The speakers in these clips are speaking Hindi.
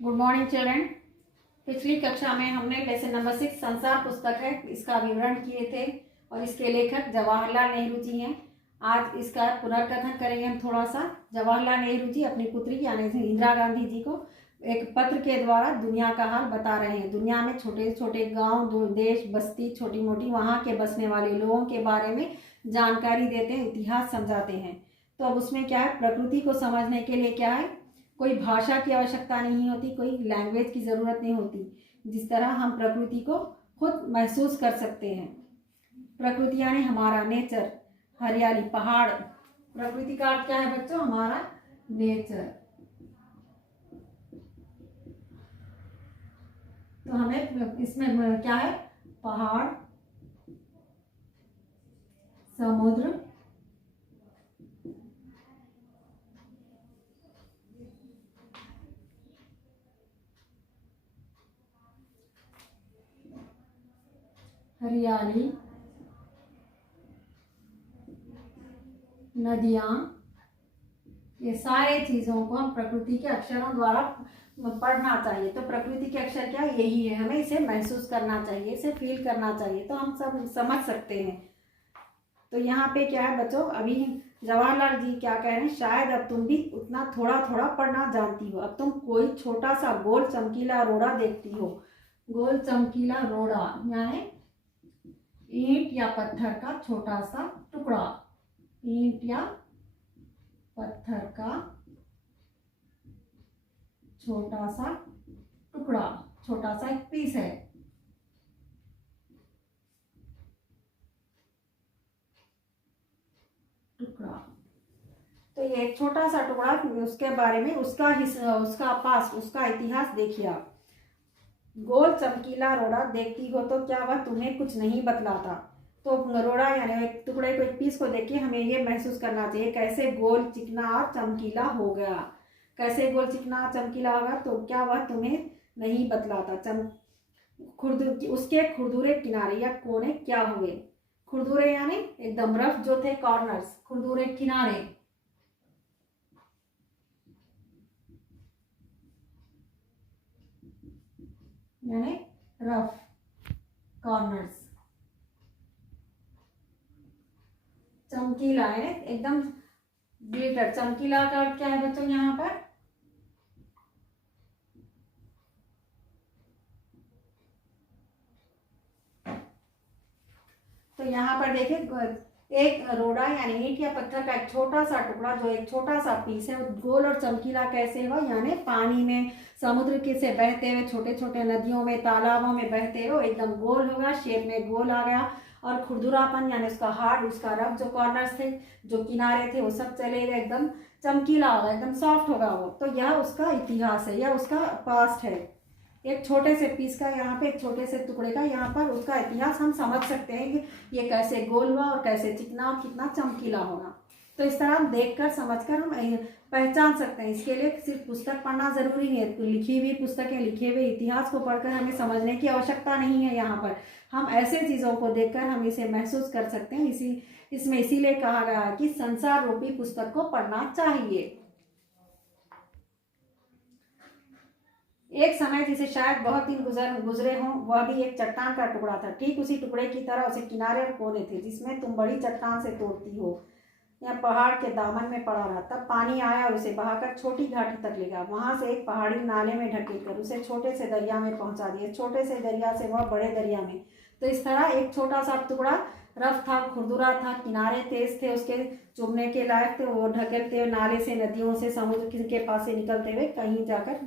Good morning children. पिछली कक्षा में हमने लेसन नंबर 6 संसार पुस्तक है इसका विवरण किए थे और इसके लेखक जवाहरलाल नेहरू जी हैं। आज इसका पुनर्कथन करेंगे हम थोड़ा सा। जवाहरलाल नेहरू जी अपनी पुत्री यानी इंदिरा गांधी जी को एक पत्र के द्वारा दुनिया का हाल बता रहे हैं। दुनिया में छोटे छोटे गांव, देश, बस्ती, छोटी मोटी वहाँ के बसने वाले लोगों के बारे में जानकारी देते हैं, इतिहास समझाते हैं। तो अब उसमें क्या है, प्रकृति को समझने के लिए क्या है, कोई भाषा की आवश्यकता नहीं होती, कोई लैंग्वेज की ज़रूरत नहीं होती। जिस तरह हम प्रकृति को खुद महसूस कर सकते हैं। प्रकृति यानी हमारा नेचर, हरियाली, पहाड़। प्रकृति का अर्थ क्या है बच्चों? हमारा नेचर। तो हमें इसमें क्या है, पहाड़, समुद्र, हरियाली, नदियाँ, ये सारे चीज़ों को हम प्रकृति के अक्षरों द्वारा पढ़ना चाहिए। तो प्रकृति के अक्षर क्या यही है, हमें इसे महसूस करना चाहिए, इसे फील करना चाहिए, तो हम सब समझ सकते हैं। तो यहाँ पे क्या है बच्चों, अभी जवाहरलाल जी क्या कह रहे हैं, शायद अब तुम भी उतना थोड़ा थोड़ा पढ़ना जानती हो। अब तुम कोई छोटा सा गोल चमकीला रोड़ा देखती हो। गोल चमकीला रोड़ा यानी ईंट या पत्थर का छोटा सा टुकड़ा, ईंट या पत्थर का छोटा सा टुकड़ा, छोटा सा एक पीस है। टुकड़ा तो ये एक छोटा सा टुकड़ा, उसके बारे में उसका हिस्सा, उसका इतिहास देखिए आप। गोल चमकीला रोड़ा देखती हो तो क्या वह तुम्हें कुछ नहीं बतलाता? तो रोड़ा यानी एक टुकड़े को, एक पीस को देखिए, हमें ये महसूस करना चाहिए कैसे गोल, चिकना और चमकीला हो गया। कैसे गोल, चिकना, चमकीला होगा, तो क्या वह तुम्हें नहीं बतलाता? उसके खुरदुरे किनारे या कोने क्या हुए? खुरदुरे यानी एकदम रफ जो थे, कॉर्नर्स, खुरदुरे किनारे यानी रफ कॉर्नर्स। चमकीला है एकदम ग्लिटर। चमकीला का क्या है बच्चों यहाँ पर? तो यहाँ पर देखिए, एक रोड़ा यानी ईंट या पत्थर का एक छोटा सा टुकड़ा, जो एक छोटा सा पीस है, गोल और चमकीला कैसे हो, यानी पानी में, समुद्र के से बहते हुए, छोटे छोटे नदियों में, तालाबों में बहते हो, एकदम गोल होगा, शेप में गोल आ गया। और खुरदुरापन यानी उसका हार्ड, उसका रफ, जो कॉर्नर्स थे, जो किनारे थे, वो सब चले गए, एकदम चमकीला होगा, एकदम सॉफ्ट होगा वो। तो यह उसका इतिहास है, यह उसका पास्ट है। एक छोटे से पीस का, यहाँ पे एक छोटे से टुकड़े का, यहाँ पर उसका इतिहास हम समझ सकते हैं कि ये कैसे गोल हुआ और कैसे चिकना और कितना चमकीला होगा। तो इस तरह हम देखकर समझकर हम पहचान सकते हैं। इसके लिए सिर्फ पुस्तक पढ़ना जरूरी नहीं है, तो लिखी हुई पुस्तकें, लिखे हुए इतिहास को पढ़कर हमें समझने की आवश्यकता नहीं है। यहाँ पर हम ऐसे चीज़ों को देखकर हम इसे महसूस कर सकते हैं। इसमें इसीलिए कहा गया है कि संसार रूपी पुस्तक को पढ़ना चाहिए। एक समय जिसे शायद बहुत दिन गुजरे हों, वह भी एक चट्टान का टुकड़ा था। ठीक उसी टुकड़े की तरह उसे किनारे और कोने थे, जिसमें तुम बड़ी चट्टान से तोड़ती हो या पहाड़ के दामन में पड़ा रहा। तब पानी आया और उसे बहाकर छोटी घाटी तक ले गया। वहां से एक पहाड़ी नाले में ढकेलकर उसे छोटे से दरिया में पहुंचा दिया। छोटे से दरिया से वह बड़े दरिया में। तो इस तरह एक छोटा सा टुकड़ा रफ था, खुरदुरा था, किनारे तेज थे, उसके चुभने के लायक थे, वो ढकेलते हुए नाले से, नदियों से, समुद्र के पास से निकलते हुए कहीं जाकर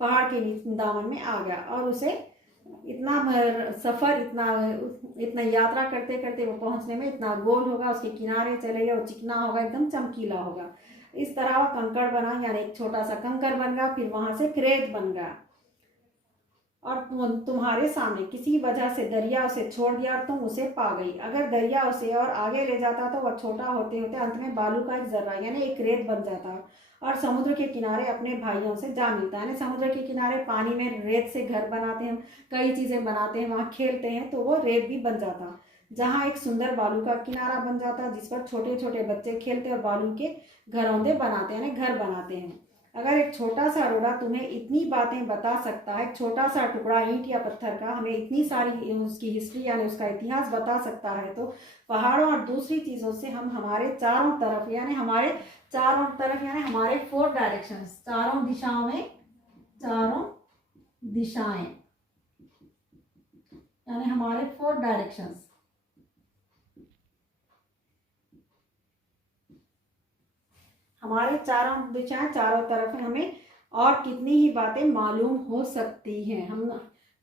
पहाड़ के दामन में आ गया। और उसे इतना सफ़र, इतना यात्रा करते करते वो पहुंचने में इतना गोल होगा, उसके किनारे चले गए, वो चिकना होगा, एकदम चमकीला होगा। इस तरह वो कंकड़ बना, यानी एक छोटा सा कंकड़ बन गया, फिर वहां से रेत बन गया। और तुम्हारे सामने किसी वजह से दरिया उसे छोड़ दिया और तुम उसे पा गई। अगर दरिया उसे और आगे ले जाता तो वह छोटा होते होते अंत में बालू का एक जर्रा यानी एक रेत बन जाता और समुद्र के किनारे अपने भाइयों से जा मिलता है। समुद्र के किनारे पानी में रेत से घर बनाते हैं, कई चीज़ें बनाते हैं, वहाँ खेलते हैं, तो वो रेत भी बन जाता, जहाँ एक सुंदर बालू का किनारा बन जाता जिस पर छोटे छोटे बच्चे खेलते और बालू के घरौंदे बनाते हैं, घर बनाते हैं। अगर एक छोटा सा रोड़ा तुम्हें इतनी बातें बता सकता है, एक छोटा सा टुकड़ा ईंट या पत्थर का हमें इतनी सारी उसकी हिस्ट्री यानी उसका इतिहास बता सकता है, तो पहाड़ों और दूसरी चीज़ों से हम हमारे चारों तरफ यानी हमारे 4 डायरेक्शंस, चारों दिशाओं में, चारों दिशाएं यानी हमारे 4 डायरेक्शंस, हमारे चारों दिशाएं चारों तरफ है, हमें और कितनी ही बातें मालूम हो सकती हैं। हम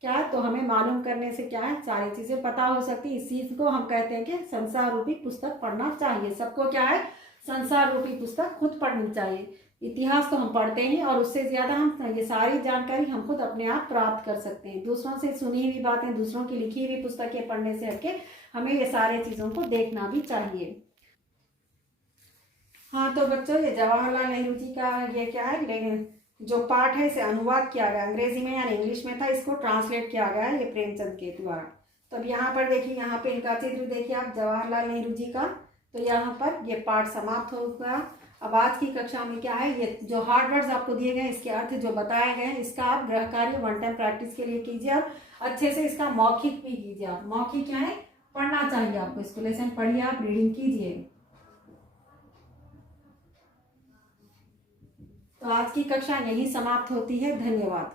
क्या है, तो हमें मालूम करने से क्या है, सारी चीज़ें पता हो सकती है। इस चीज़ को हम कहते हैं कि संसार रूपी पुस्तक पढ़ना चाहिए। सबको क्या है, संसार रूपी पुस्तक खुद पढ़नी चाहिए। इतिहास तो हम पढ़ते हैं और उससे ज़्यादा हम ये सारी जानकारी हम खुद अपने आप प्राप्त कर सकते हैं। दूसरों से सुनी हुई बातें, दूसरों की लिखी हुई पुस्तकें पढ़ने से हटके हमें ये सारी चीज़ों को देखना भी चाहिए। हाँ तो बच्चों, ये जवाहरलाल नेहरू जी का ये क्या है, जो पाठ है इसे अनुवाद किया गया अंग्रेजी में यानी इंग्लिश में था, इसको ट्रांसलेट किया गया है ये प्रेमचंद के द्वारा। तो अब यहाँ पर देखिए, यहाँ पे इनका चित्र देखिए आप जवाहरलाल नेहरू जी का। तो यहाँ पर ये पाठ समाप्त हो गया। अब आज की कक्षा में क्या है, ये जो हार्ड वर्ड्स आपको दिए गए इसके अर्थ जो बताए गए हैं, इसका आप गृह कार्य 1 टाइम प्रैक्टिस के लिए कीजिए और अच्छे से इसका मौखिक भी कीजिए। आप मौखिक क्या है, पढ़ना चाहिए आपको, इसको लेसन पढ़िए, आप रीडिंग कीजिए। तो आज की कक्षा यही समाप्त होती है। धन्यवाद।